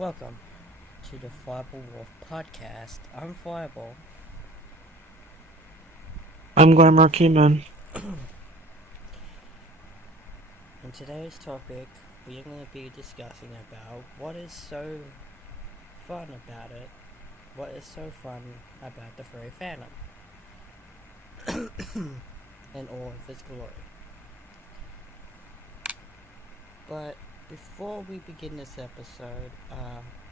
Welcome to the Fireball Wolf podcast. I'm Fireball. I'm Glamour Keyman. In today's topic, we're going to be discussing about what is so fun about it. What is so fun about the furry fandom in all of its glory. But before we begin this episode,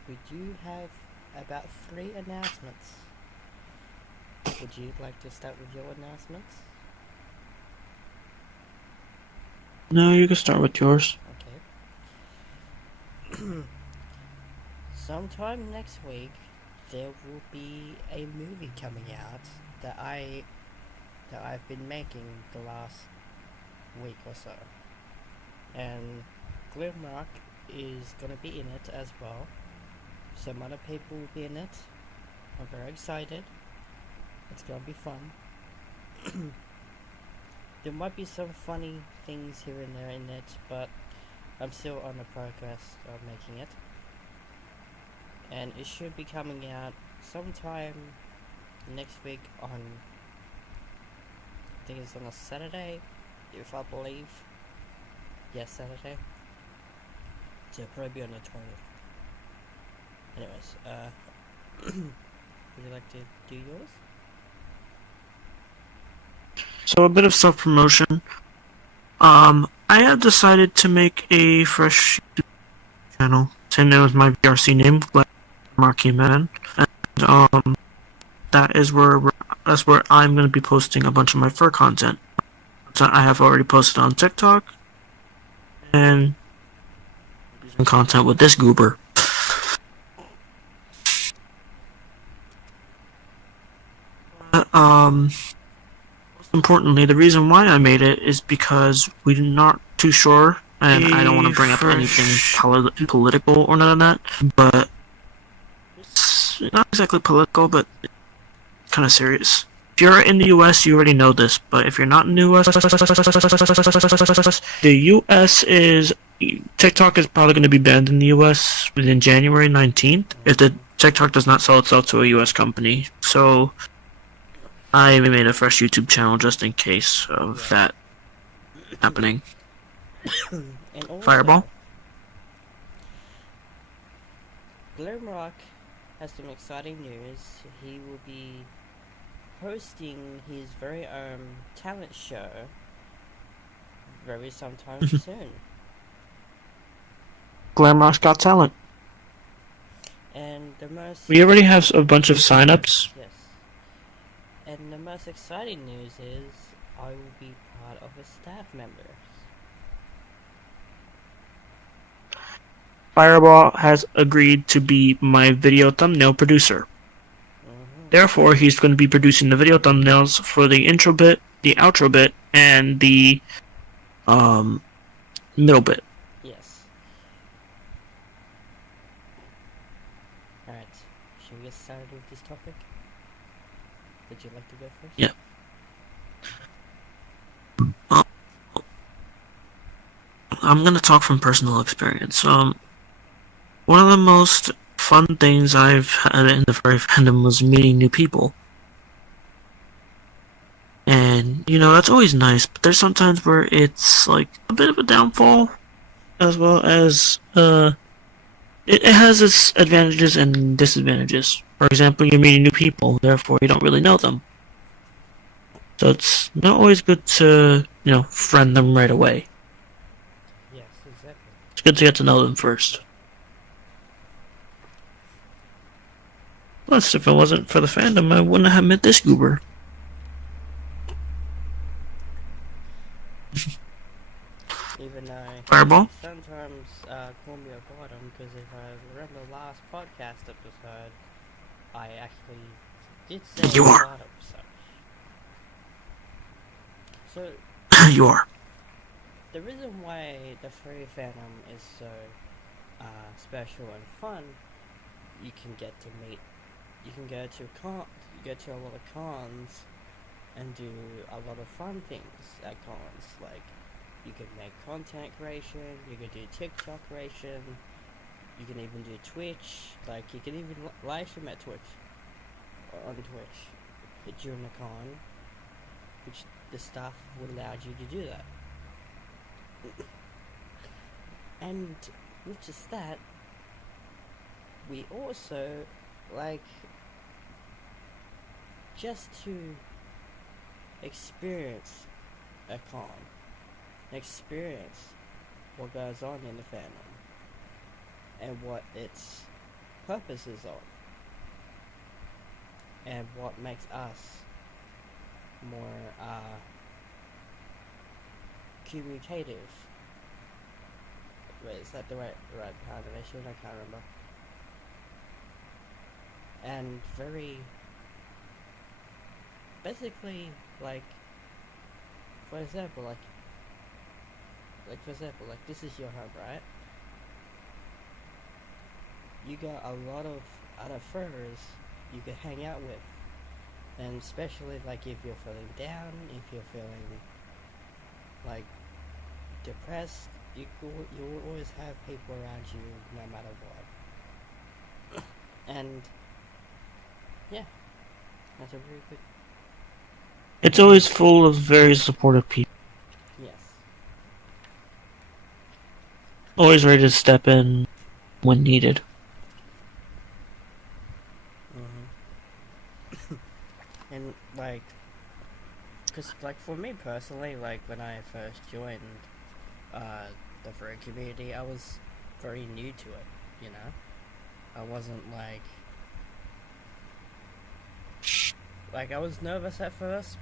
we do have about 3 announcements. Would you like to start with your announcements? No, you can start with yours. Okay. Sometime next week, there will be a movie coming out that I've been making the last week or so, and Glimrock is gonna be in it as well. Some other people will be in it. I'm very excited. It's gonna be fun. There might be some funny things here and there in it, but I'm still on the progress of making it. And it should be coming out sometime next week on, I think it's on a Saturday, if I believe. Yes, Saturday. So it'll probably be on the 20th. Anyways, would you like to do yours? So a bit of self-promotion. I have decided to make a fresh YouTube channel. Same name as my VRC name, Glamour Keyman. And that's where I'm going to be posting a bunch of my fur content. So I have already posted on TikTok and some content with this goober. But, most importantly, the reason why I made it is because we're not too sure, and I don't want to bring up anything political or none of that, but it's not exactly political, but kind of serious. If you're in the US, you already know this, but if you're not in the US, the US is... TikTok is probably going to be banned in the US within January 19th if the TikTok does not sell itself to a US company. So I made a fresh YouTube channel just in case of that happening. And also, Fireball? Glimrock has some exciting news. He will be hosting his very own talent show very sometime soon. Glamrock's Got Talent. And the most... We already have a bunch of signups. Yes. And the most exciting news is I will be part of a staff member. Fireball has agreed to be my video thumbnail producer. Therefore, he's going to be producing the video thumbnails for the intro bit, the outro bit, and the middle bit. Yes. Alright, should we get started with this topic? Would you like to go first? Yeah. I'm going to talk from personal experience. One of the most fun things I've had in the furry fandom was meeting new people. And, that's always nice, but there's sometimes where it's like a bit of a downfall, as well as, it has its advantages and disadvantages. For example, you're meeting new people, therefore you don't really know them. So it's not always good to, friend them right away. Yes, exactly. It's good to get to know them first. Plus, if it wasn't for the fandom, I wouldn't have met this goober. Even though Fireball? sometimes call me a bottom, because if I remember last podcast episode, I actually did say You are. bottom, so You are. the reason why the furry fandom is so special and fun, you can get to meet, you can go to a lot of cons and do a lot of fun things at cons, like you can make content creation, you can do TikTok creation, You can even do Twitch. Like you can even live stream at Twitch or on Twitch during the con, which the staff would allow you to do that. And not just that, we also like just to experience a con, experience what goes on in the fandom and what its purposes are and what makes us more communicative. Wait, is that the right combination? I can't remember. And very basically like for example like this is your home, right? You got a lot of other furs you can hang out with, and especially like if you're feeling down, if you're feeling like depressed, you will always have people around you no matter what. And yeah, that's a very good. It's always full of very supportive people. Yes. Always ready to step in when needed. And like, cause like for me personally, like when I first joined the furry community, I was very new to it. You know, I wasn't like I was nervous at first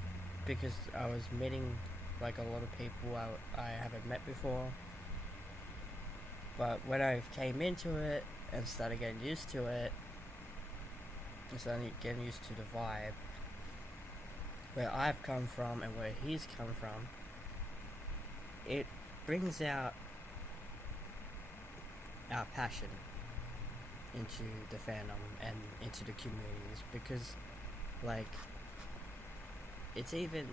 because I was meeting like a lot of people I haven't met before. But when I came into it and started getting used to it, and started getting used to the vibe, where I've come from and where he's come from, it brings out our passion into the fandom and into the communities, because like it's even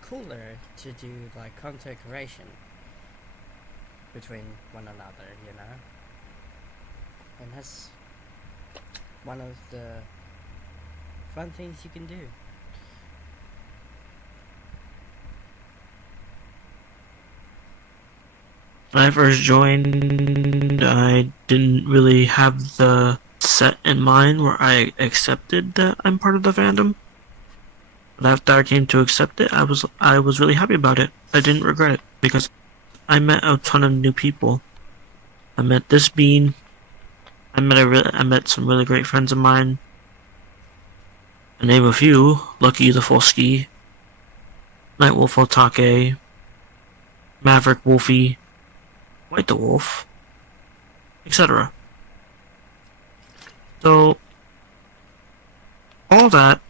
cooler to do like content creation between one another, you know, and that's one of the fun things you can do. When I first joined, I didn't really have the set in mind where I accepted that I'm part of the fandom. But after I came to accept it, I was really happy about it. I didn't regret it because I met a ton of new people. I met this bean. I met some really great friends of mine. To name a few: Lucky the Folsky, Nightwolf Otake, Maverick Wolfie, White the Wolf, etc. So all that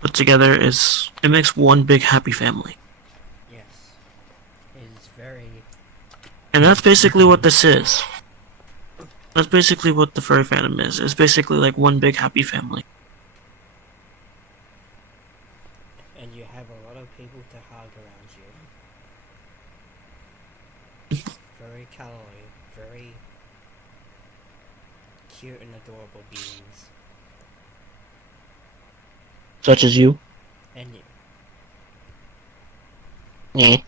put together it makes one big happy family. Yes, it is very. And that's basically what this is. That's basically what the furry fandom is. It's basically like one big happy family. And you have a lot of people to hug around you. Very cuddly, very cute and adorable beings. Such as you. And you. Yeah.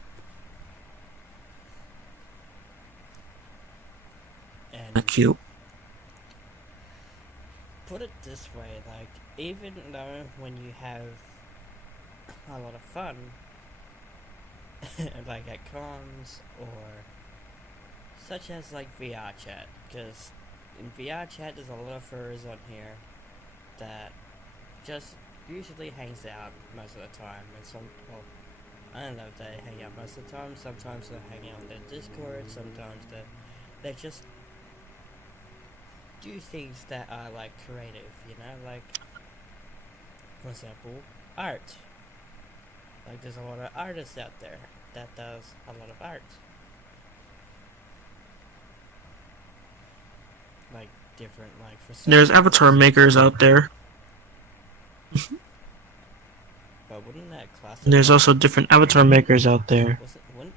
And Cute. put it this way, like, even though when you have a lot of fun, like at cons or such as like VR chat, because in VR chat there's a lot of furries on here that just usually hangs out most of the time, and I don't know if they hang out most of the time. Sometimes they hang out on their Discord. Sometimes they just do things that are like creative, you know, like for example, art. Like there's a lot of artists out there that does a lot of art. Like different, like for some There's avatar makers out there. But wouldn't that classify? And there's also different avatar makers out there.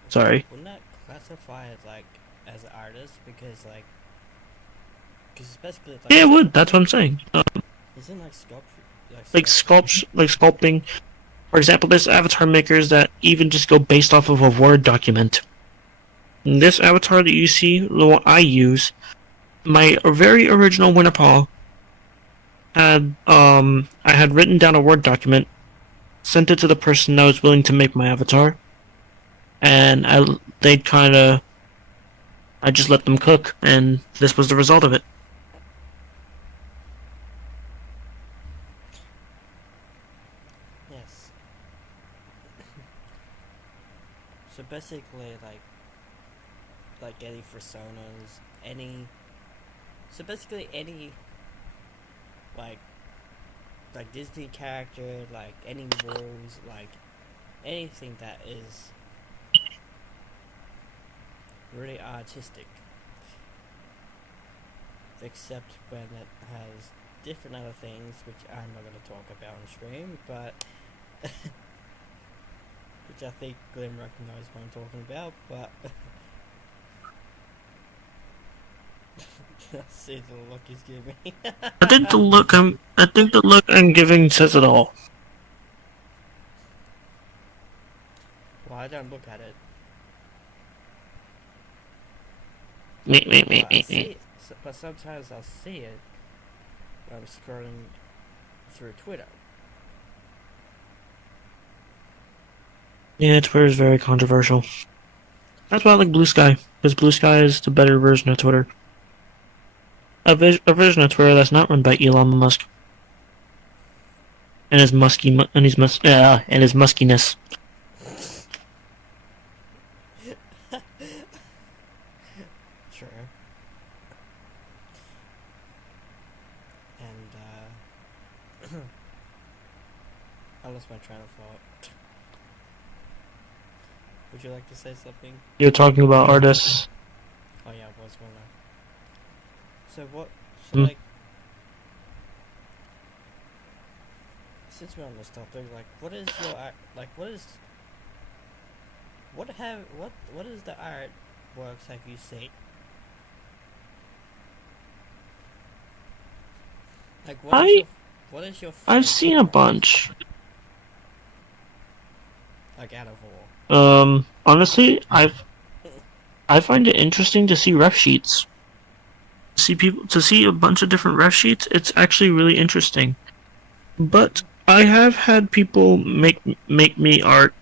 Sorry. Wouldn't that classify as like as an artist? Because like Because it's basically Yeah, it would. That's what I'm saying. Isn't like sculpture, Like sculpting. For example, there's avatar makers that even just go based off of a Word document. And this avatar that you see, the one I use, my very original Winnerpaw had I had written down a Word document, sent it to the person that was willing to make my avatar, and I just let them cook, and this was the result of it. yes. So basically, like any personas, any. So basically, any like like Disney character, like any roles, like anything that is really artistic, except when it has different other things, which I'm not going to talk about on stream, but which I think Glenn recognizes what I'm talking about, but see the look he's giving me. I think the look I'm giving says it all. Well, I don't look at it. Me. I see it, but sometimes I'll see it when I'm scrolling through Twitter. Yeah, Twitter is very controversial. That's why I like Blue Sky, because Blue Sky is the better version of Twitter. A version of Twitter that's not run by Elon Musk and his muskiness. Sure. And I lost my train of thought. Would you like to say something? You're talking about artists. Oh yeah, I was one. So what? So Hmm. like, since we're on this topic, like, what is your like? What is what is the artworks have you seen? Like, what is your I've favorite seen a artist? bunch. Like out of all. Honestly, I find it interesting to see ref sheets. To see a bunch of different ref sheets. It's actually really interesting. But I have had people make me art,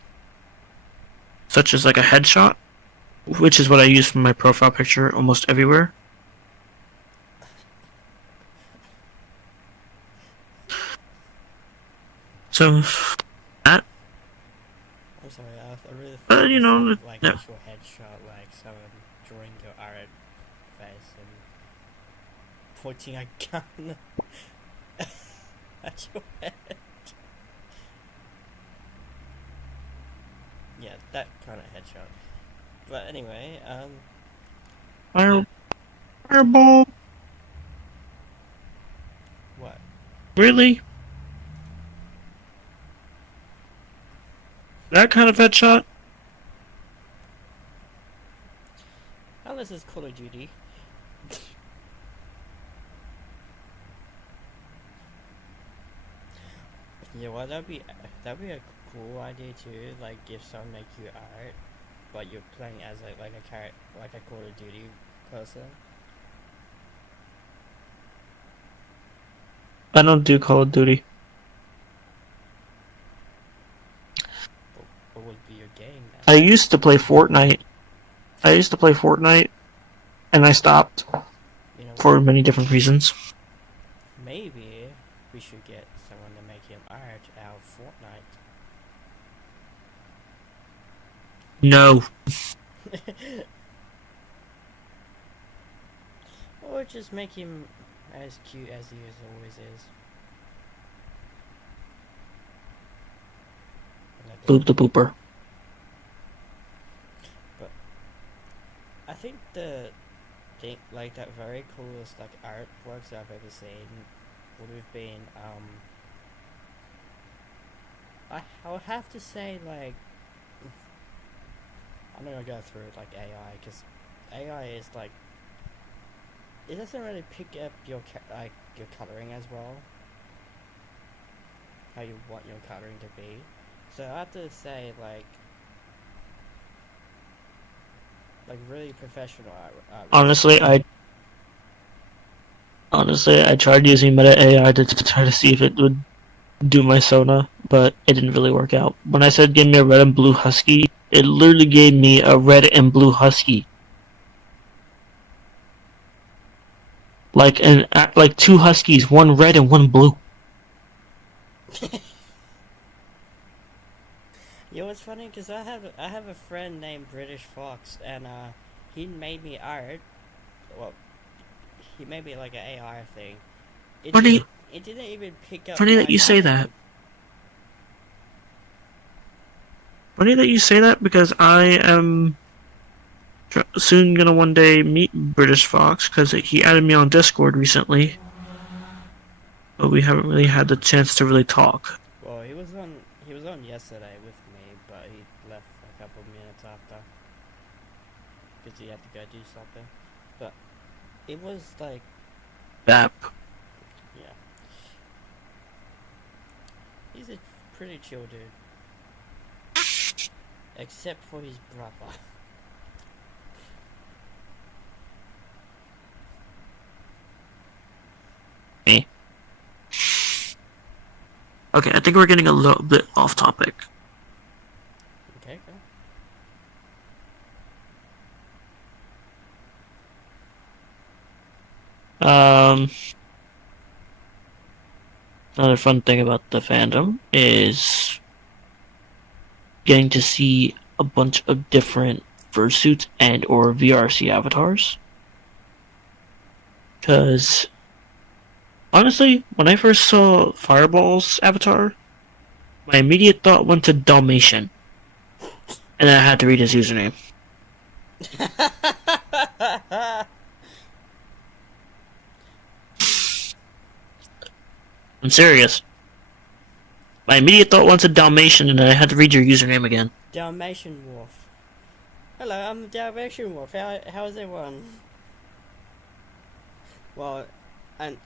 such as like a headshot, which is what I use for my profile picture almost everywhere. So that, I'm sorry, I really thought you you know, said like no. actual headshot, like someone drawing your art face and pointing a gun at your head. Yeah, that kind of headshot. But anyway, Fireball, what? really? That kind of headshot? Unless it's Call of Duty. Yeah, well, that'd be a cool idea too. Like, if someone make you art, but you're playing as like a character, like a Call of Duty person. I don't do Call of Duty. What would be your game then? I used to play Fortnite. And I stopped You know what? for many different reasons. Maybe we should get someone to make him art out of Fortnite. No. Or just make him as cute as he always is. Boop the booper. But I think the thing, like that very coolest like artworks I've ever seen would have been I'll have to say like I'm not gonna go through like AI because AI is like it doesn't really pick up your your coloring as well, how you want your coloring to be. So I have to say, like really professional art. Honestly, I tried using Meta AI to try to see if it would do my Sona, but it didn't really work out. When I said give me a red and blue husky, it literally gave me a red and blue husky. Like two huskies, one red and one blue. You know what's funny? Because I have a friend named British Fox, and he made me art. Well, he made me like an AI thing. It Funny, didn't it didn't even pick up funny my that you say coloring. that. Funny that you say that because I am soon gonna one day meet British Fox because he added me on Discord recently, but we haven't really had the chance to really talk. Well, he was on yesterday with me, but he left a couple of minutes after because he had to go do something. But it was like, That yeah, he's a pretty chill dude, except for his brother. me. Okay, I think we're getting a little bit off topic. Okay, Um, Another fun thing about the fandom is getting to see a bunch of different fursuits and or VRC avatars. Because honestly, when I first saw Fireball's avatar, my immediate thought went to Dalmatian, and then I had to read his username. I'm serious. My immediate thought went to Dalmatian, and then I had to read your username again. Dalmatian Wolf. Hello, I'm Dalmatian Wolf. How is everyone? Well, and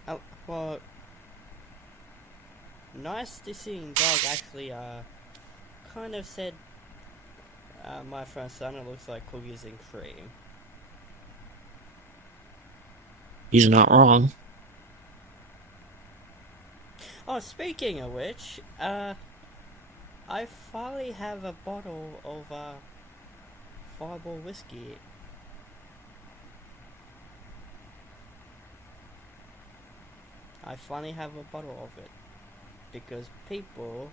well, nice to see dog actually kind of said my first son, it looks like cookies and cream. He's not wrong. Oh, speaking of which, I finally have a bottle of Fireball whiskey. I finally have a bottle of it because people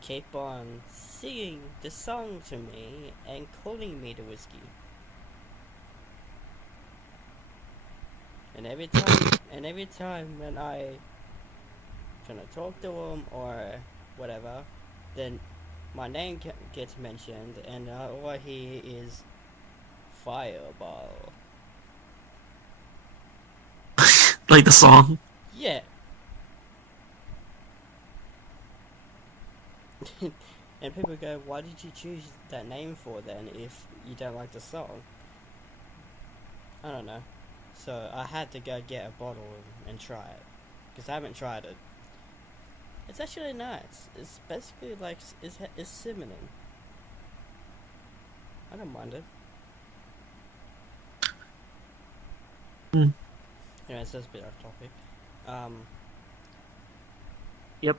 keep on singing the song to me and calling me the whiskey. And every time when I trying to talk to them or whatever, then my name gets mentioned, and all I hear is Fireball. Like the song. Yeah. And people go, why did you choose that name for then if you don't like the song? I don't know. So I had to go get a bottle and try it. Because I haven't tried it. It's actually nice. It's basically like, it's cinnamon. I don't mind it. Mm. Anyways, that's a bit off topic. Yep.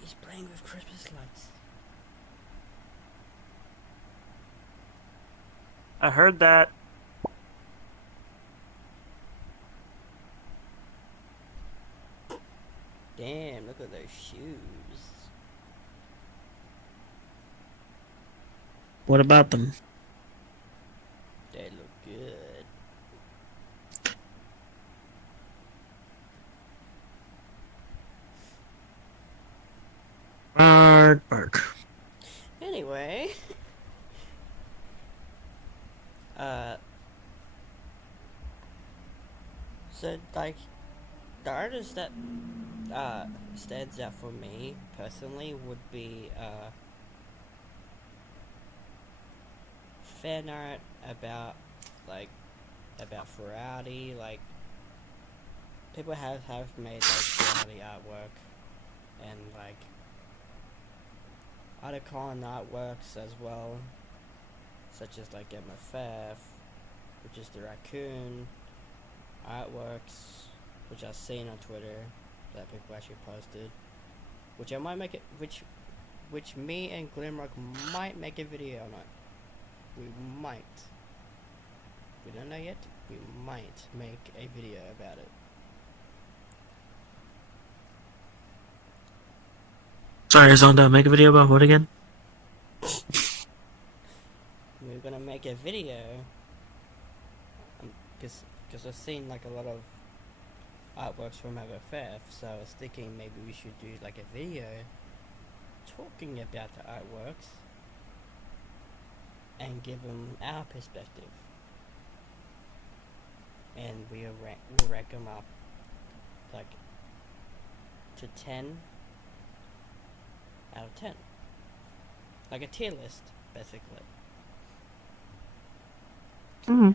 He's playing with Christmas lights. I heard that. Damn, look at those shoes. What about them? They look good. Bark, bark. Anyway, so like the artist that stands out for me personally would be fan art about like about Ferrari. Like people have made like Ferrari artwork and like other con artworks as well, such as like MFF, which is the raccoon artworks, which I've seen on Twitter that people actually posted, which I might make it, which me and Glimrock might make a video on it. We might. We don't know yet. We might make a video about it. Sorry, Zonda, make a video about what again? We're gonna make a video because I've seen like a lot of artworks from MFF, so I was thinking maybe we should do like a video talking about the artworks and give them our perspective, and we'll rank them up like to 10 out of 10, like a tier list basically. Mm-hmm.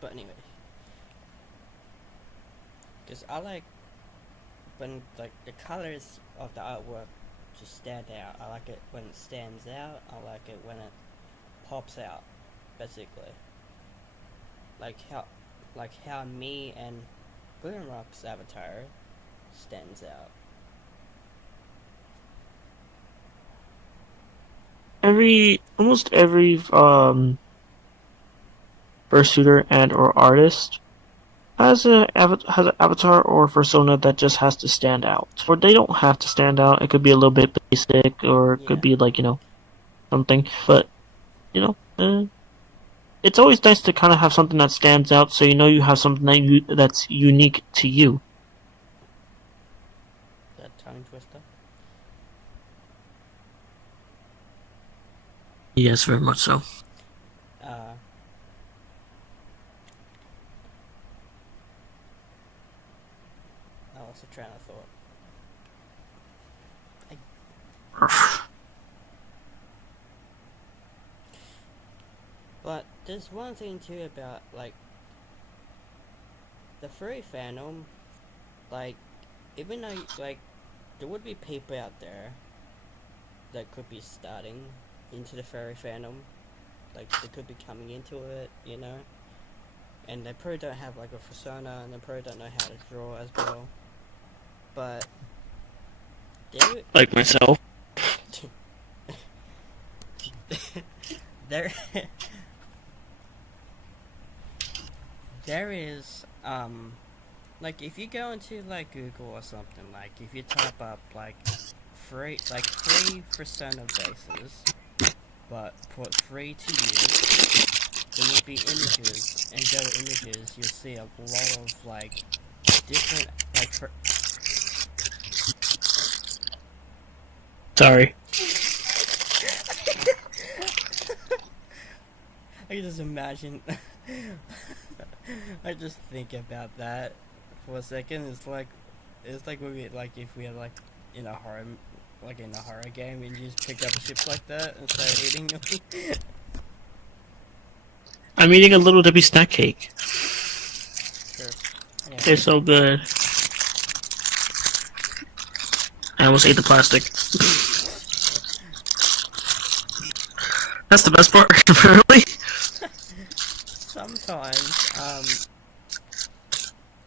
But anyway, because I like when like the colors of the artwork just stand out. I like it when it stands out. I like it when it pops out, basically. Like how me and Glimrock's avatar stands out. Almost every fursuiter and or artist has an avatar or persona that just has to stand out. Or they don't have to stand out. It could be a little bit basic, or it could be like, something. But, it's always nice to kind of have something that stands out, so you have something that's unique to you. That tongue twister. Yes, very much so. I lost a train of thought. But there's one thing too about like the furry fandom, like even though like there would be people out there that could be starting into the furry fandom, like they could be coming into it, and they probably don't have like a persona, and they probably don't know how to draw as well. But like myself. there is like if you go into like Google or something, like if you type up like free persona bases but put free to use, there will be images, and go to images, you'll see a lot of like different like Sorry. I can just imagine. I just think about that for a second. It's like when we if we had like in a horror game, and you just pick up chips like that and start eating them. I'm eating a Little Debbie snack cake. Sure. Anyway. They're so good. I almost ate the plastic. That's the best part, apparently. Sometimes,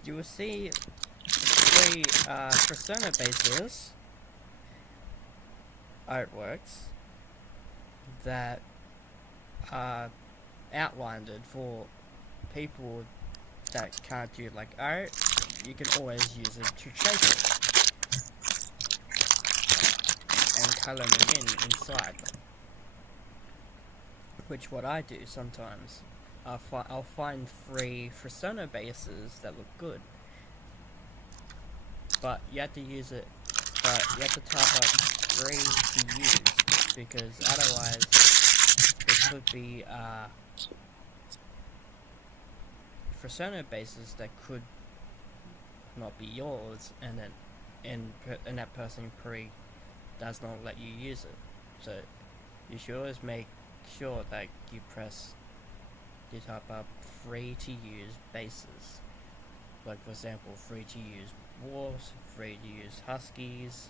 you will see free persona bases artworks that are outlined for people that can't do like art. You can always use it to trace it and color them inside. Which what I do sometimes. I'll find free persona bases that look good, but you have to use it. But you have to type up free to use, because otherwise there could be persona bases that could not be yours, and that person probably does not let you use it. So you should always make sure that you type up free to use bases. Like for example, free to use dwarves, free to use huskies,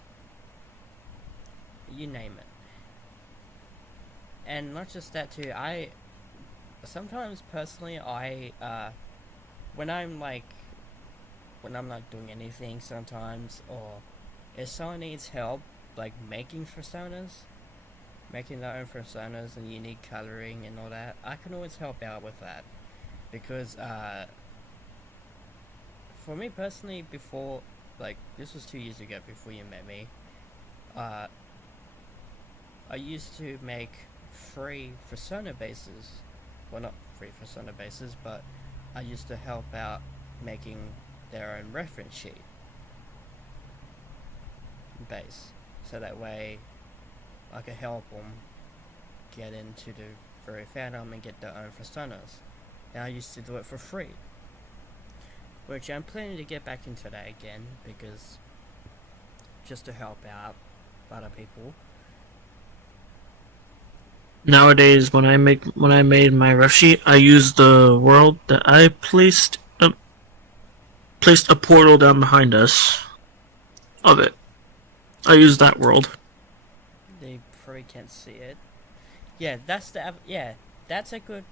you name it. And not just that too, I sometimes personally when I'm like when I'm not doing anything sometimes, or if someone needs help like making their own personas and unique coloring and all that, I can always help out with that. Because for me personally, before, like, this was 2 years ago before you met me, uh, I used to make free persona bases. Well, not free persona bases, but I used to help out making their own reference sheet base. So that way I could help them get into the very fandom and get their own personas. And I used to do it for free. Which I'm planning to get back into that again, because just to help out other people. Nowadays, when I made my ref sheet, I used the world that I placed a portal down behind us of it. I used that world. They probably can't see it. Yeah, that's a good.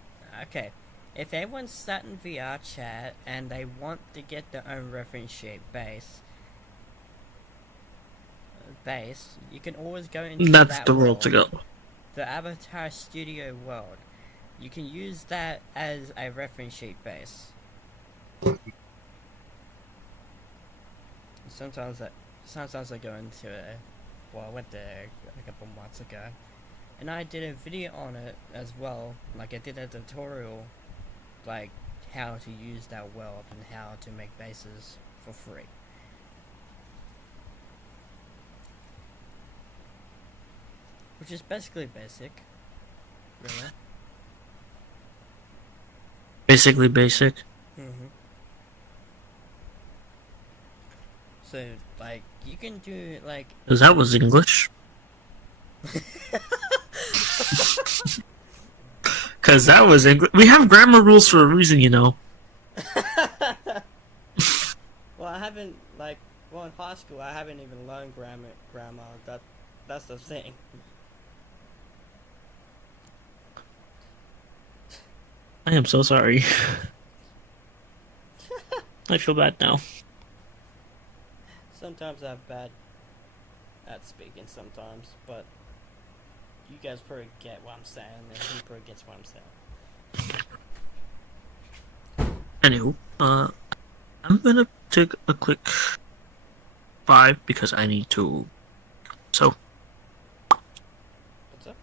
Okay, if everyone's sat in VR chat and they want to get their own reference sheet base, you can always go into That's that the world, world to go. the Avatar Studio world. You can use that as a reference sheet base. Sometimes I go into it. Well, I went there a couple months ago, and I did a video on it as well. Like, I did a tutorial, like how to use that world and how to make bases for free. Which is basically basic, really. Basically basic. So, like, you can do, like... Because that was English. Because that was English. We have grammar rules for a reason, you know. Well, I haven't, like... Well, in high school, I haven't even learned grammar. That's the thing. I am so sorry. I feel bad now. Sometimes I'm bad at speaking sometimes, but you guys probably get what I'm saying, and he probably gets what I'm saying. Anywho, I'm gonna take a quick 5 because I need to. So. What's up?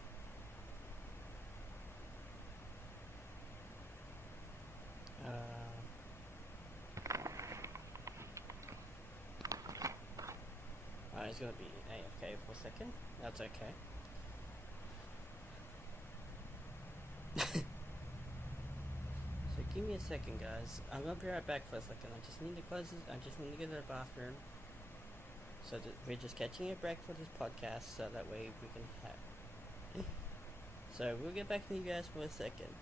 He's gonna be AFK for a second. That's okay. So give me a second, guys. I'm gonna be right back for a second. I just need to close this. I just need to go to the bathroom. So that we're just catching a break for this podcast, so that way we can have. So we'll get back to you guys for a second.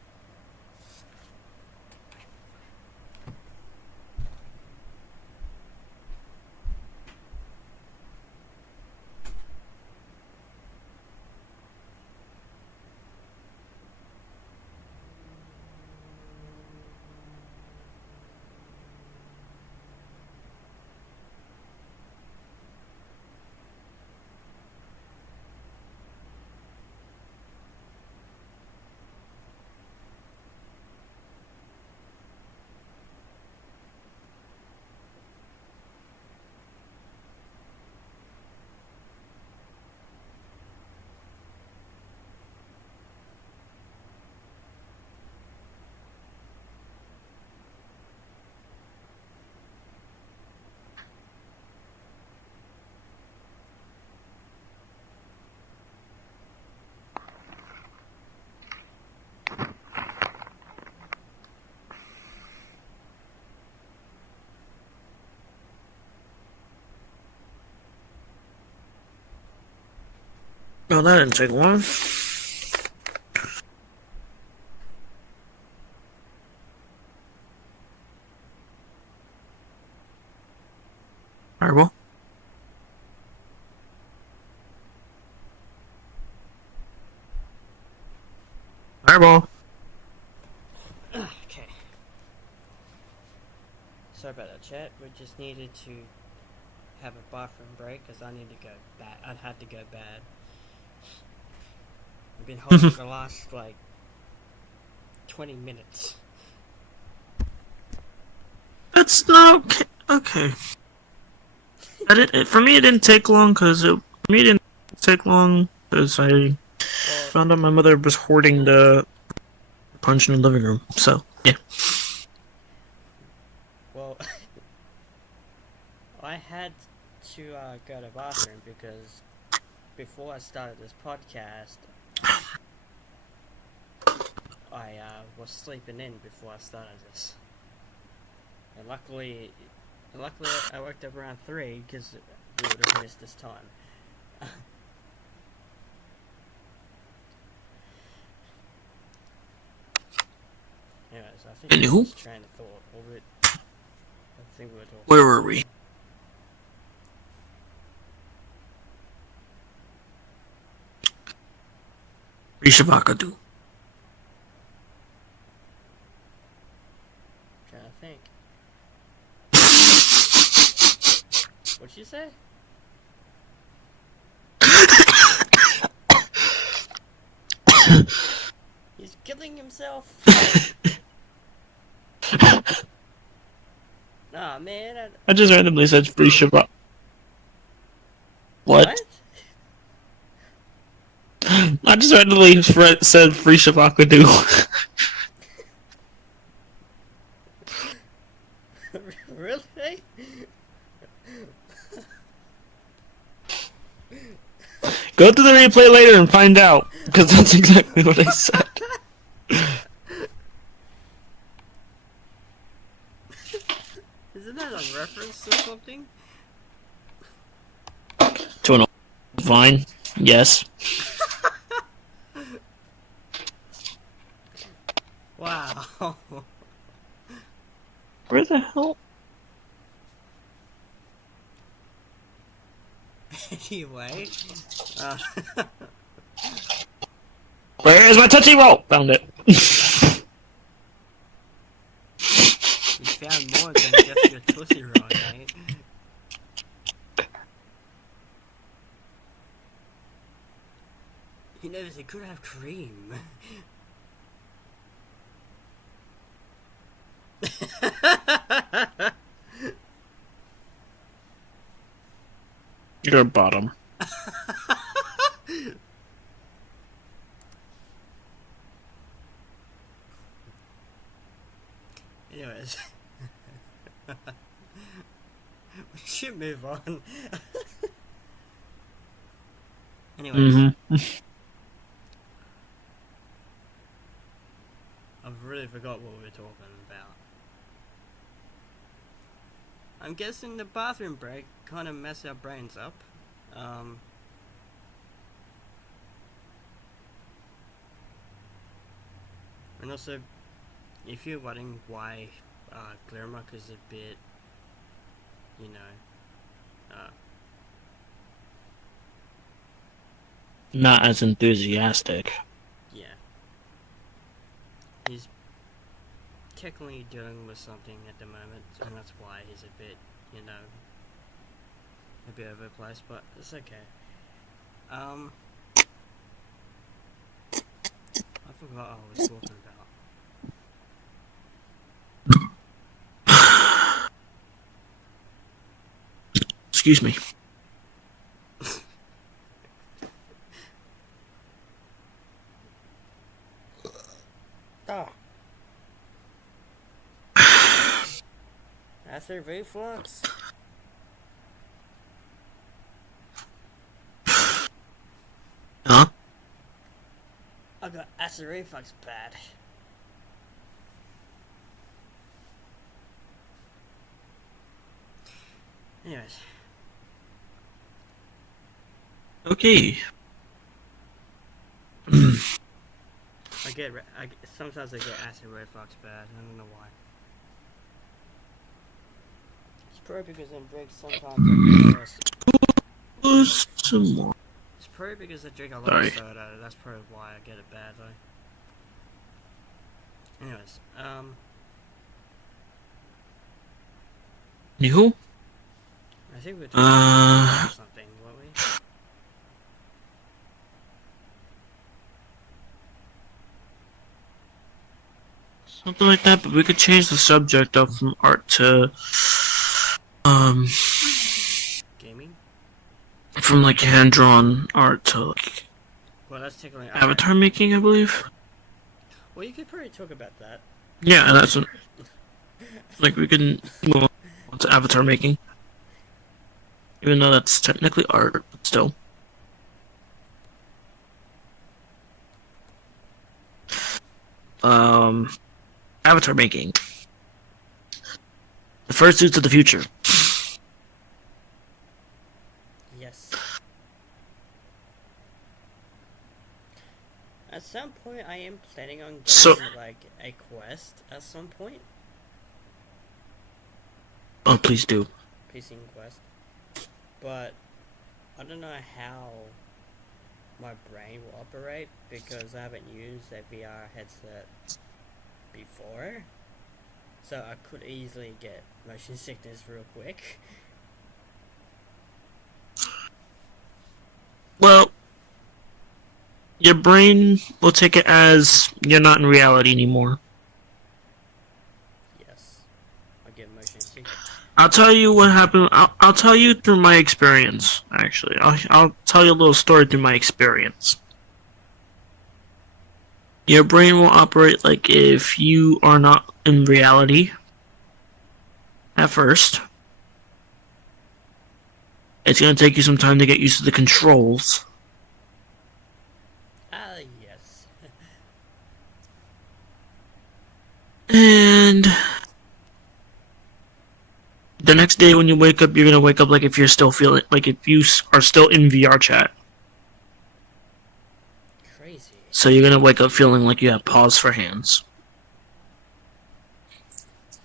No, that didn't take long. Fireball. Fireball. Okay. Sorry about that, chat. We just needed to have a bathroom break because I need to go bad. I had to go bad. I've been holding for the last, 20 minutes. That's not okay. Okay. For me, it didn't take long because I found out my mother was hoarding the punch in the living room. So yeah. Well, I had to go to the bathroom because before I started this podcast, I was sleeping in before I started this. And luckily I woke up around 3 because we would have missed this time. Anyways, I think I lost train of thought. I think we were talking. Where were we? Rishavakadu. Trying to think. What'd you say? He's killing himself. Nah, man. I just randomly said Rishavakadu. What? I just randomly said Rishavakadu. Really? Go to the replay later and find out, because that's exactly what I said. Isn't that a reference to something? To an old Vine? Yes. Wow. Where the hell? Anyway, Where is my Tootsie Roll? Found it. you found more than just your Tootsie Roll, mate. You know, they could have cream. You're a bottom. Anyways. We should move on. Anyways. I've really forgot what we were talking about. I'm guessing the bathroom break kind of messed our brains up. And also, if you're wondering why Glimrock is a bit, not as enthusiastic. Yeah. He's technically dealing with something at the moment, and that's why he's a bit, a bit overplaced, but it's okay. I forgot what I was talking about. Excuse me. Oh. Acid reflux. Huh? I got acid reflux bad. Anyways. Okay. Sometimes I get acid reflux bad. I don't know why. It's probably because in breaks sometimes I get a lot of. Some more. It's probably because I drink a lot Sorry. of soda. That's probably why I get it badly. Anyways, You? I think we were talking about something, weren't we? Something like that, but we could change the subject up from art to Gaming? from like hand-drawn art to like Well, that's technically avatar making, I believe. Well, you could probably talk about that. Yeah, that's what, like we can move on to avatar making, even though that's technically art, but still. Avatar making. The fursuits of the future. Yes. At some point, I am planning on going like a quest at some point. Oh, please do. PC quest. But I don't know how my brain will operate because I haven't used a VR headset before. So I could easily get motion sickness real quick. Well, your brain will take it as you're not in reality anymore. Yes. I get motion sickness. I'll tell you what happened. I'll tell you through my experience, actually. I'll tell you a little story through my experience. Your brain will operate like if you are not in reality at first. It's going to take you some time to get used to the controls. Yes. And the next day when you wake up, you're going to wake up like if you're still feeling, like if you are still in VR chat. Crazy. So you're going to wake up feeling like you have paws for hands.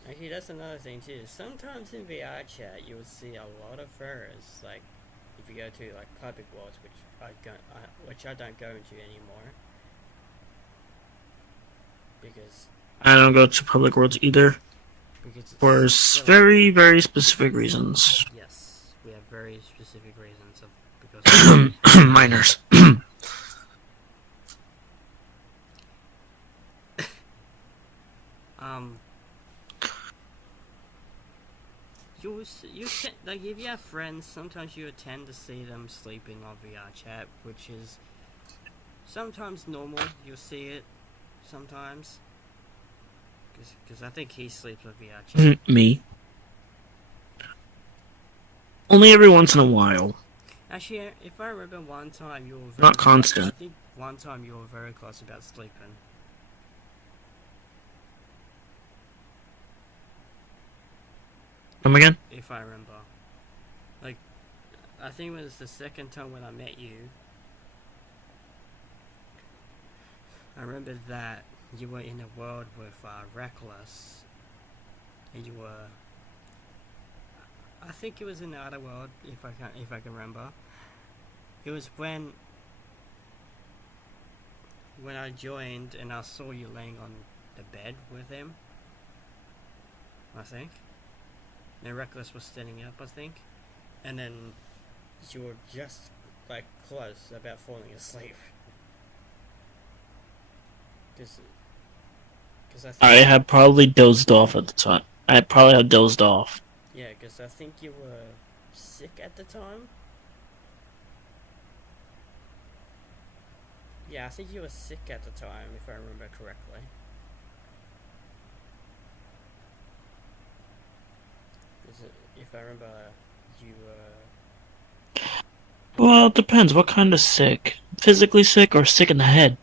Actually, that's another thing too. Sometimes in VR chat, you will see a lot of furries. Like, if you go to like public worlds, which I don't go into anymore, because I don't go to public worlds either. For very, very specific reasons. Yes, we have very specific reasons because minors. you like if you have friends, sometimes you tend to see them sleeping on VR chat, which is sometimes normal. You'll see it sometimes. Because I think he sleeps on VR chat. Me. Only every once in a while. Actually, if I remember one time you were very not constant. I think one time you were very close about sleeping. Come again? If I remember. Like, I think it was the second time when I met you. I remember that you were in a world with Reckless. And you were... I think it was in the other world, if I can remember. It was when I joined and I saw you laying on the bed with him, I think. And Reckless was standing up, I think. And then you were just like close about falling asleep. Cause I had probably dozed off at the time. I probably had dozed off. Yeah, because I think you were sick at the time. Yeah, I think you were sick at the time, if I remember correctly. If I remember, you were... Well, it depends. What kind of sick? Physically sick or sick in the head?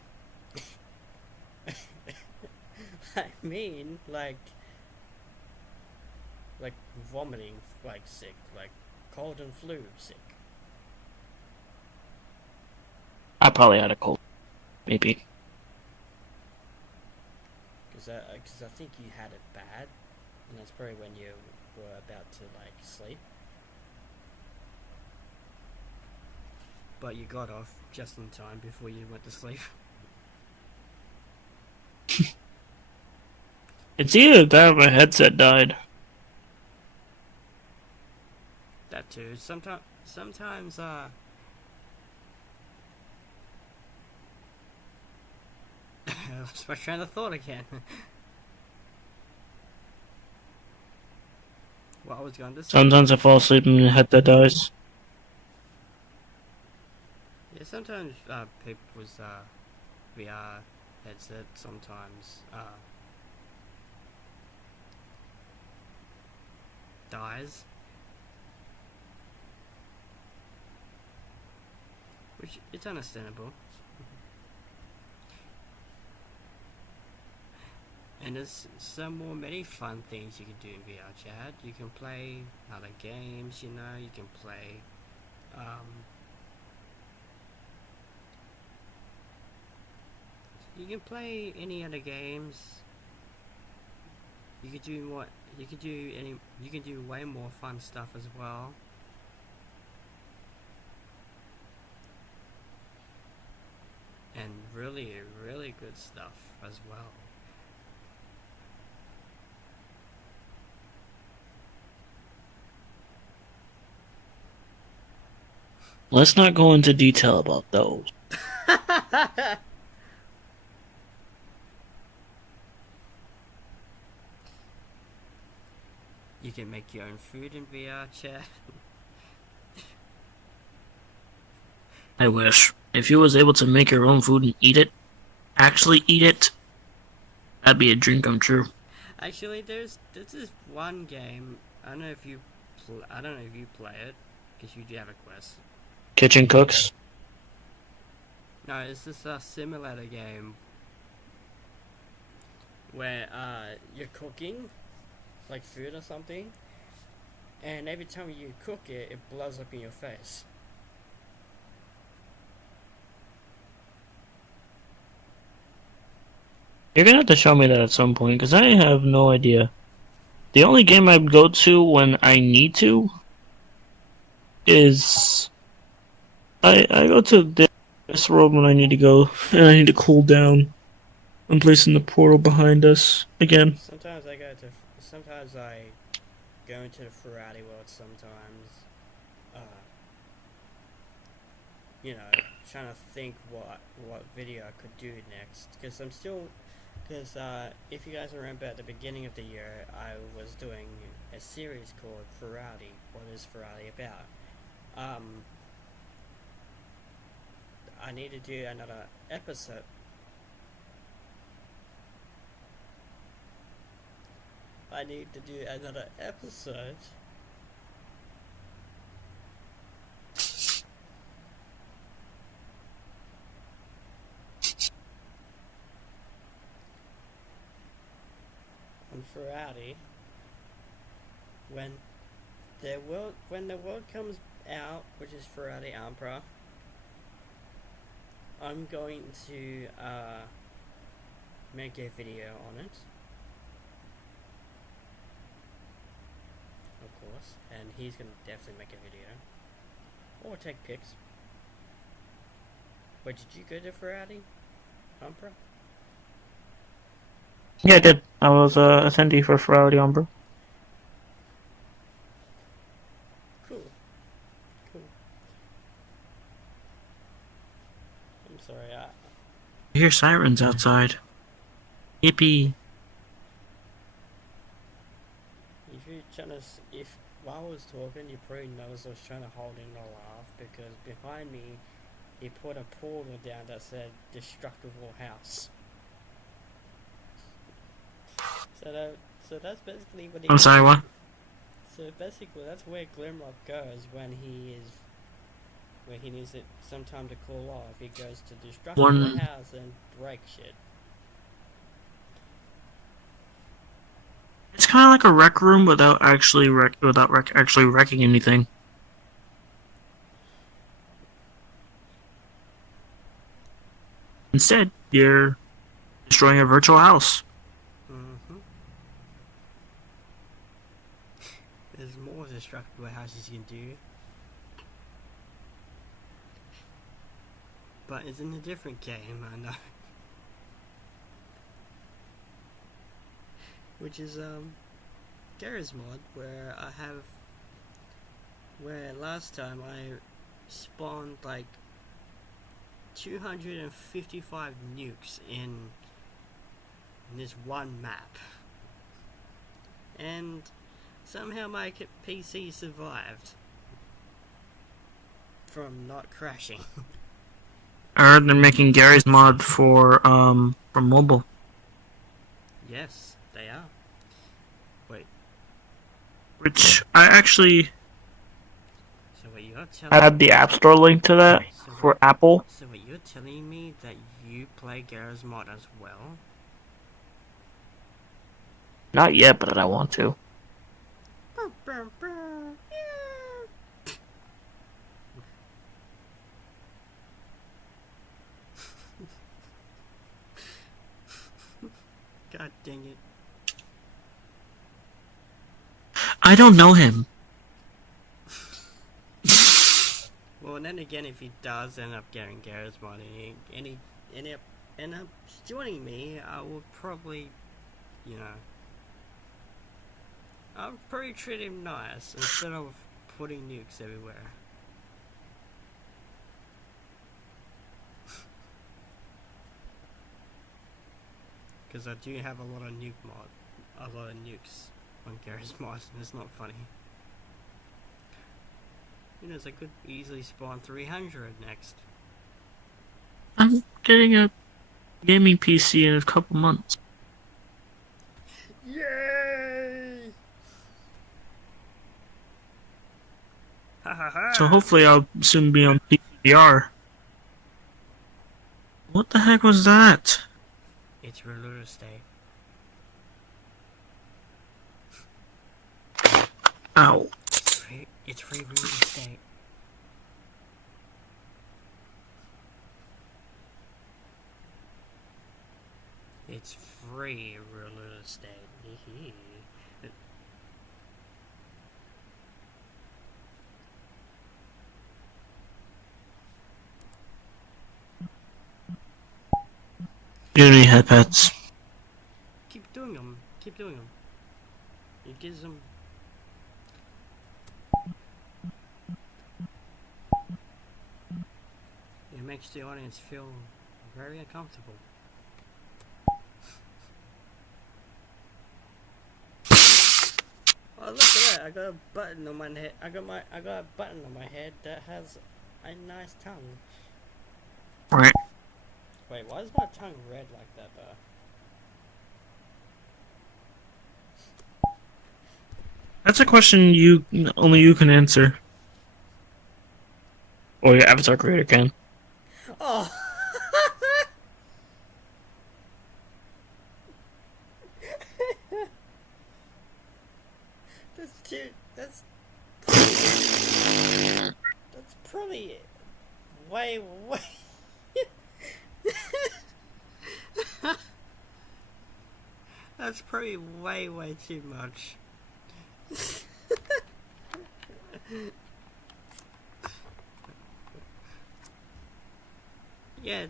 I mean, like vomiting, like sick, like cold and flu sick. I probably had a cold. Maybe. Because I think you had it bad, and that's probably when you were about to like sleep, but you got off just in time before you went to sleep. It's either that or my headset died. That too. Sometimes I lost my train of thought again. Well, I was going to say. Sometimes I fall asleep and the headset dies. Yeah, sometimes people's VR headset sometimes dies, which it's understandable. And there's many fun things you can do in VR chat. You can play other games, you know, you can play you can play any other games. You can do way more fun stuff as well. And really, really good stuff as well. Let's not go into detail about those. You can make your own food in VR chat. I wish. If you was able to make your own food and eat it, actually eat it, that'd be a dream come true. Actually, there's this one game. I don't know if you play it because you do have a quest. Kitchen Cooks? No, it's this simulator game where you're cooking like food or something, and every time you cook it, it blows up in your face. You're gonna have to show me that at some point, because I have no idea. The only game I go to when I need to is... I go to this world when I need to go, and I need to cool down. I'm placing the portal behind us again. Sometimes I go into the Ferrari world sometimes. You know, trying to think what video I could do next, because if you guys remember at the beginning of the year, I was doing a series called Ferrari. What is Ferrari about? I need to do another episode. On Ferrari when the world comes out, which is Ferrari Ampra. I'm going to make a video on it, of course, and he's gonna definitely make a video or take pics. But did you go to Ferrari Ampra? Yeah, I did. I was a attendee for Ferrari Umbra. Cool. I'm sorry, I hear sirens outside. Yippee. If while I was talking, you probably noticed I was trying to hold in a laugh because behind me, he put a portal down that said "Destructible House." So that's basically what he. I'm sorry, what? So basically, that's where Glimrock goes when he needs it some time to cool off. He goes to Destructible House and break shit. It's kind of like a rec room without actually wrecking anything. Instead, you're destroying a virtual house. Mm-hmm. There's more destructible houses you can do. But it's in a different game, I know. Which is, Garry's Mod, where where last time I spawned like 255 nukes in this one map. And somehow my PC survived from not crashing. I heard they're making Gary's Mod for mobile. Yes, they are. Wait. Which I actually So what you're telling add the App Store link to that for Apple. So what you're telling me that you play Garry's Mod as well? Not yet, but I want to. God dang it. I don't know him. Well, then again, if he does end up getting Garry's Mod and he end up joining me, I will probably, I'll probably treat him nice instead of putting nukes everywhere. Because I do have a lot of nukes on Garry's Mod, and it's not funny. I could easily spawn 300 next. I'm getting a gaming PC in a couple months. Yay! Ha ha ha! So hopefully I'll soon be on PVR. What the heck was that? It's real estate. Ow. It's free real estate. It's free real estate. You need headpets. Keep doing them. Keep doing them. It gives them. It makes the audience feel very uncomfortable. Oh, look at that! I got a button on my head. I got a button on my head that has a nice tongue. Right. Wait, why is my tongue red like that though? That's a question only you can answer. Or your avatar creator can. Oh. That's probably way that's probably way too much. Yeah,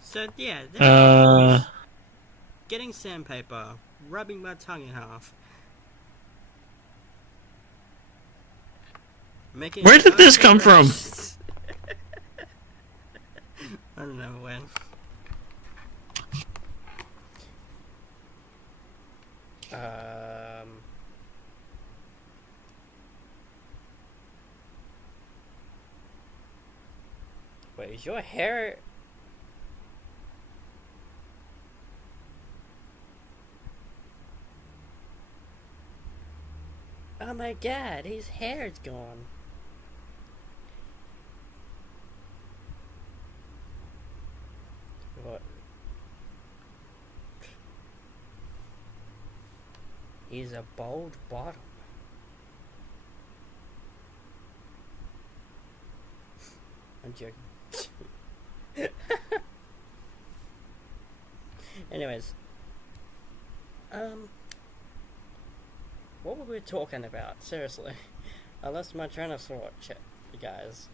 so yeah, getting sandpaper, rubbing my tongue in half. Where did this come from? I don't know when. Wait, is your hair... Oh my god, his hair's gone. What? He's a bald bottom. I'm joking. Anyways. What were we talking about? Seriously. I lost my train of thought, you guys.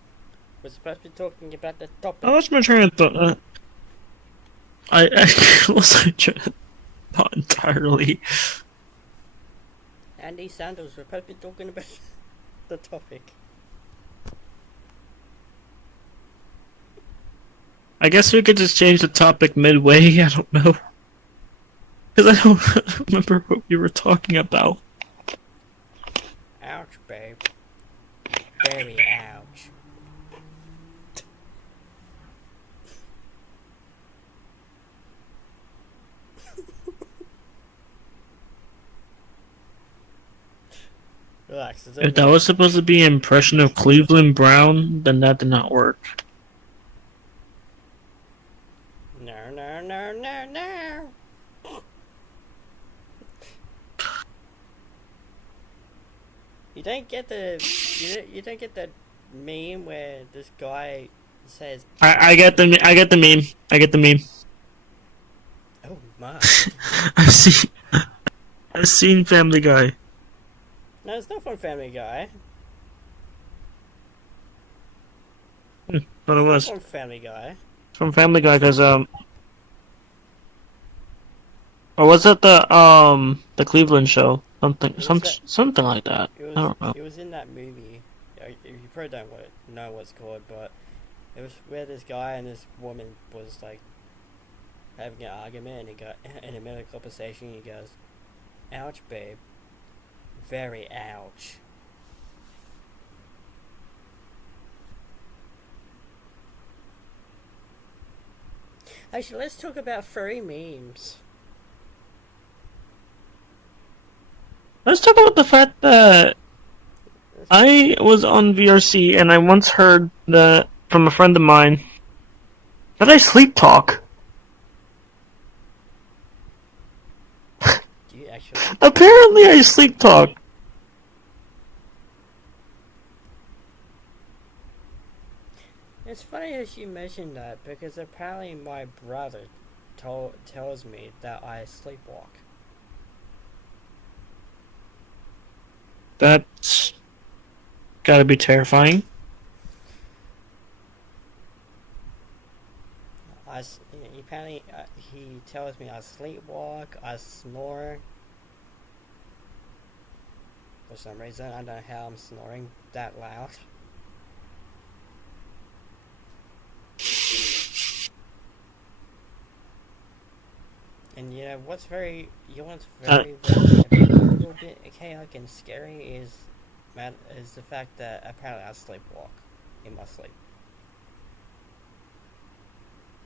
We're supposed to be talking about the topic. I lost my train of thought. I lost my train of thought entirely. Andy Sanders, we're supposed to be talking about the topic. I guess we could just change the topic midway. I don't know. Because I don't remember what we were talking about. Ouch, babe. Very ouch. Relax. If that was supposed to be an impression of Cleveland Brown, then that did not work. No, no, no, no, no. You don't get the you don't get that meme where this guy says, I get the meme. I get the meme. "Oh my." I've seen Family Guy. No, it's not from Family Guy. But it was It's not from Family Guy. from Family Guy because or was it the Cleveland show? Something like that. I don't know. It was in that movie. You probably don't know what it's called, but it was where this guy and this woman was like having an argument, and he got in the middle of the conversation. He goes, "Ouch, babe. Very ouch." Actually, let's talk about furry memes. Let's talk about the fact that I was on VRC and I once heard that from a friend of mine that I sleep talk. Do you actually? Apparently, I sleep talk. It's funny that you mentioned that because apparently my brother tells me that I sleepwalk. That's gotta be terrifying. Apparently he tells me I sleepwalk, I snore. For some reason, I don't know how I'm snoring that loud. And you know what's very a little bit chaotic and scary is the fact that apparently I sleepwalk in my sleep.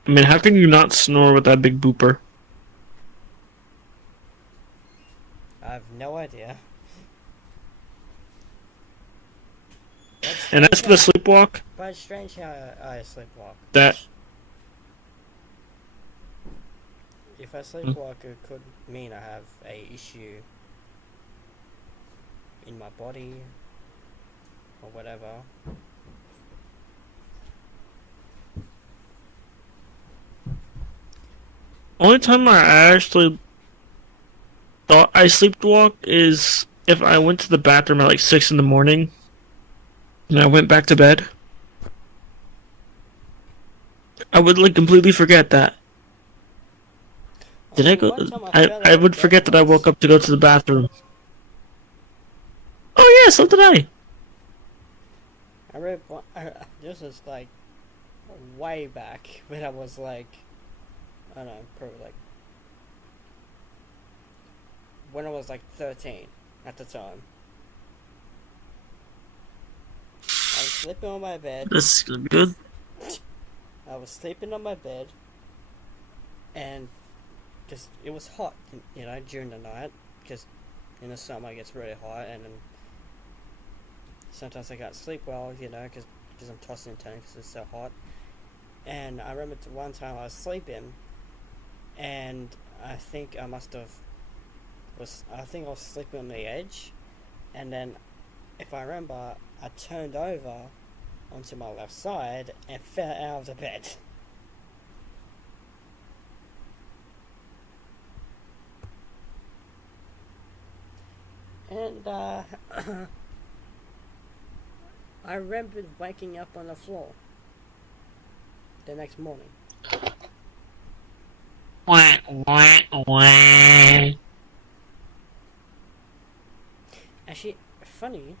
I mean, how can you not snore with that big booper? I have no idea. And as for the sleepwalk, But it's strange how I sleepwalk. that If I sleepwalk, it could mean I have a issue in my body or whatever. only time I actually thought I sleepwalked is if I went to the bathroom at like 6 in the morning and I went back to bed. I would like completely forget that. Did I go? I would forget that I woke up to go to the bathroom. Oh yeah, so did I. I read this is like way back when I was like, I don't know, probably like when I was like 13 at the time. I was sleeping on my bed. That's good. I was sleeping on my bed, and because it was hot, you know, during the night, because in the summer it gets really hot, and then sometimes I can't sleep well, you know, because I'm tossing and turning because it's so hot. And I remember one time I was sleeping, and I think I was sleeping on the edge, and then if I remember, I turned over onto my left side and fell out of the bed. And And I remembered waking up on the floor the next morning. Wah, wah, wah. Actually, funny.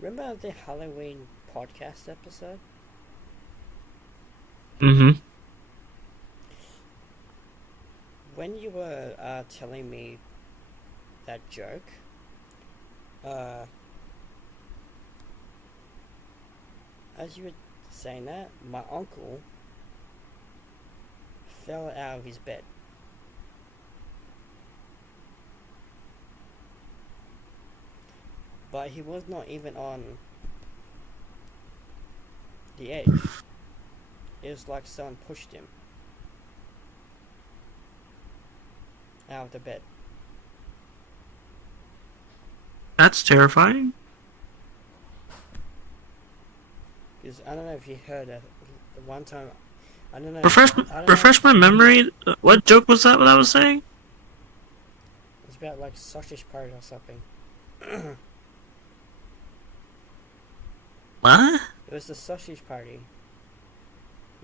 Remember the Halloween podcast episode? Mm-hmm. When you were telling me that joke, as you were saying that, my uncle fell out of his bed. But he was not even on the edge. It was like someone pushed him out of the bed. That's terrifying. Because I don't know if you heard it. One time, I don't know. Refresh my memory. What joke was that? What I was saying? It's about like sausage party or something. What? It was the sausage party.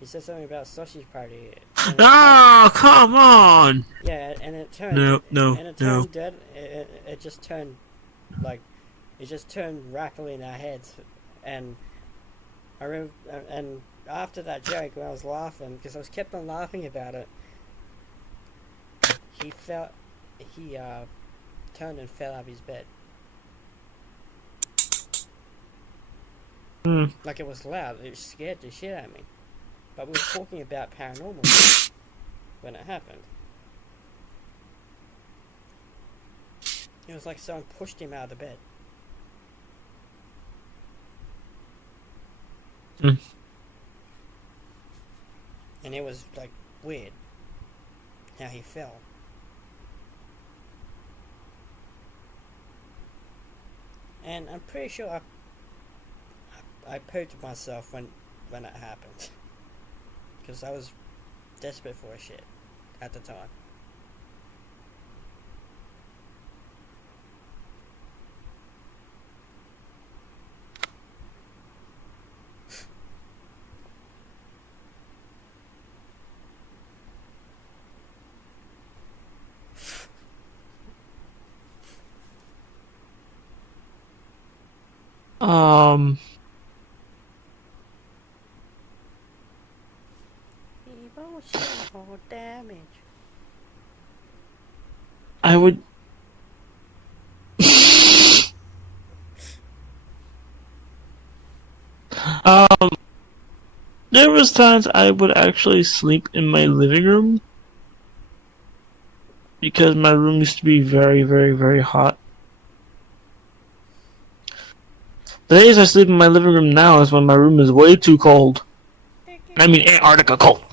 You said something about sausage party. Oh, come on! Yeah, and it turned. No. dead. It just turned, like, it just turned rapidly in our heads, and I remember. And after that joke, when I was laughing, because I was kept on laughing about it, he turned and fell out of his bed. Like, it was loud. It scared the shit out of me. But we were talking about paranormal when it happened. It was like someone pushed him out of the bed. And it was like weird how he fell. And I'm pretty sure I poked myself when it happened. Because I was desperate for a shit at the time. Emotional damage. I would. There was times I would actually sleep in my living room because my room used to be very, very, very hot. The days I sleep in my living room now is when my room is way too cold. I mean, Antarctica cold.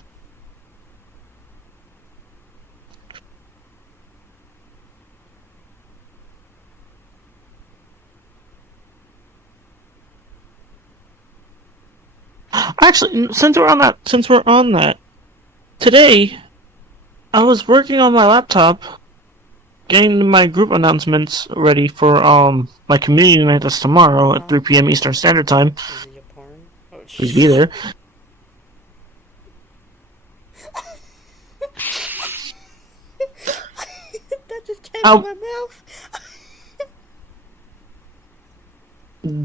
Actually, since we're on that, today I was working on my laptop, getting my group announcements ready for my community night that's tomorrow at 3 p.m. Eastern Standard Time. Is it your porn? Oh, Please be there. That just came out of my mouth.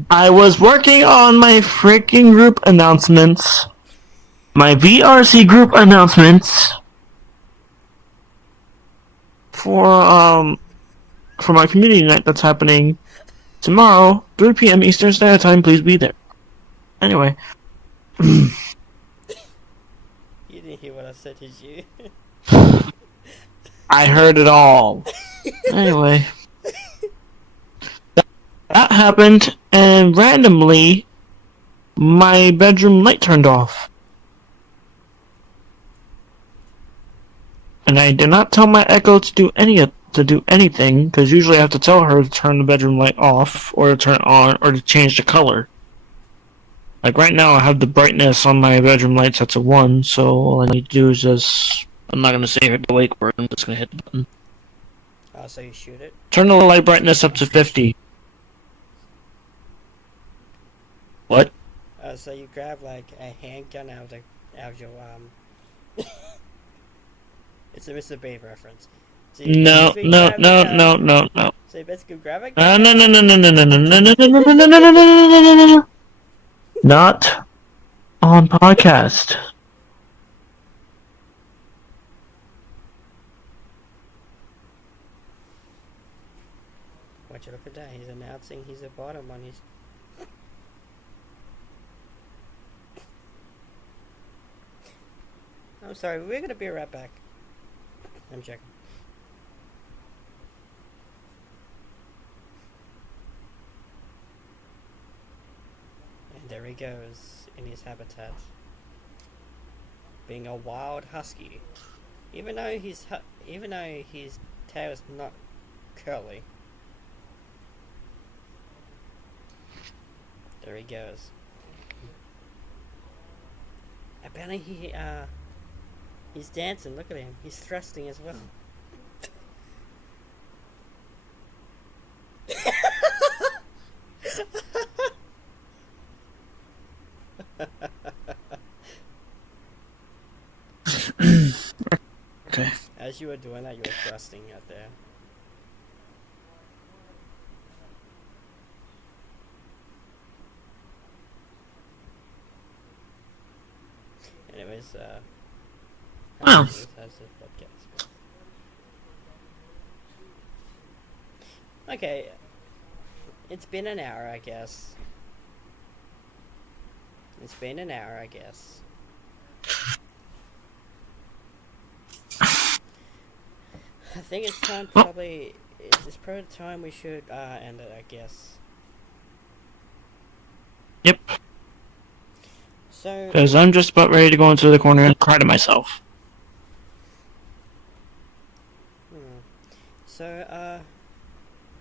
I was working on my freaking group announcements. My VRC group announcements for my community night that's happening tomorrow, 3 p.m. Eastern Standard Time. Please be there. Anyway. You didn't hear what I said, did you? I heard it all. Anyway. That happened, and randomly, my bedroom light turned off. And I did not tell my Echo to do anything, because usually I have to tell her to turn the bedroom light off, or to turn it on, or to change the color. Like right now, I have the brightness on my bedroom light set to 1, so all I need to do is just... I'm not going to say hit the wake word, I'm just going to hit the button. Oh, so you shoot it? Turn the light brightness up to 50. What? So you grab like a handgun out of your It's a Mr. Bean reference. So you No, basically no, grab a no, gun. no, no, no. So you basically grab a No, gun no, out no, of no, the. no, no, no, no, no, no, no, no, no, no, no, no, no. Not on podcast. Watch it, look at that. He's announcing he's a bottom on his. I'm sorry, we're gonna be right back. I'm checking. And there he goes in his habitat, being a wild husky. Even though his tail is not curly. There he goes. Apparently he's dancing. Look at him. He's thrusting as well. Okay. As you were doing that, you were thrusting out there. Anyways, Well. how's the podcast? Okay, it's been an hour, I guess. It's been an hour, I guess. I think it's time. It's probably time we should end it, I guess. Yep. So. Because I'm just about ready to go into the corner and cry to myself. So,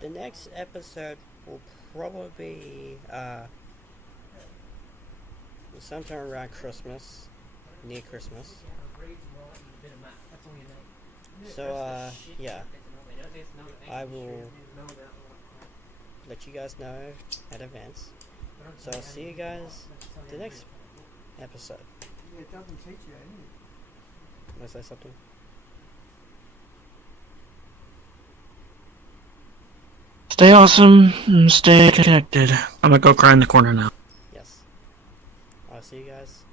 the next episode will probably be, sometime around Christmas. Near Christmas. So, yeah. I will let you guys know at events. So, I'll see you guys the next episode. It doesn't teach you anything. Want to say something? Stay awesome and stay connected. I'm gonna go cry in the corner now. Yes. I'll see you guys.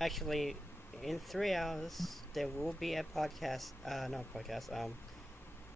Actually, in 3 hours, there will be a podcast, not podcast,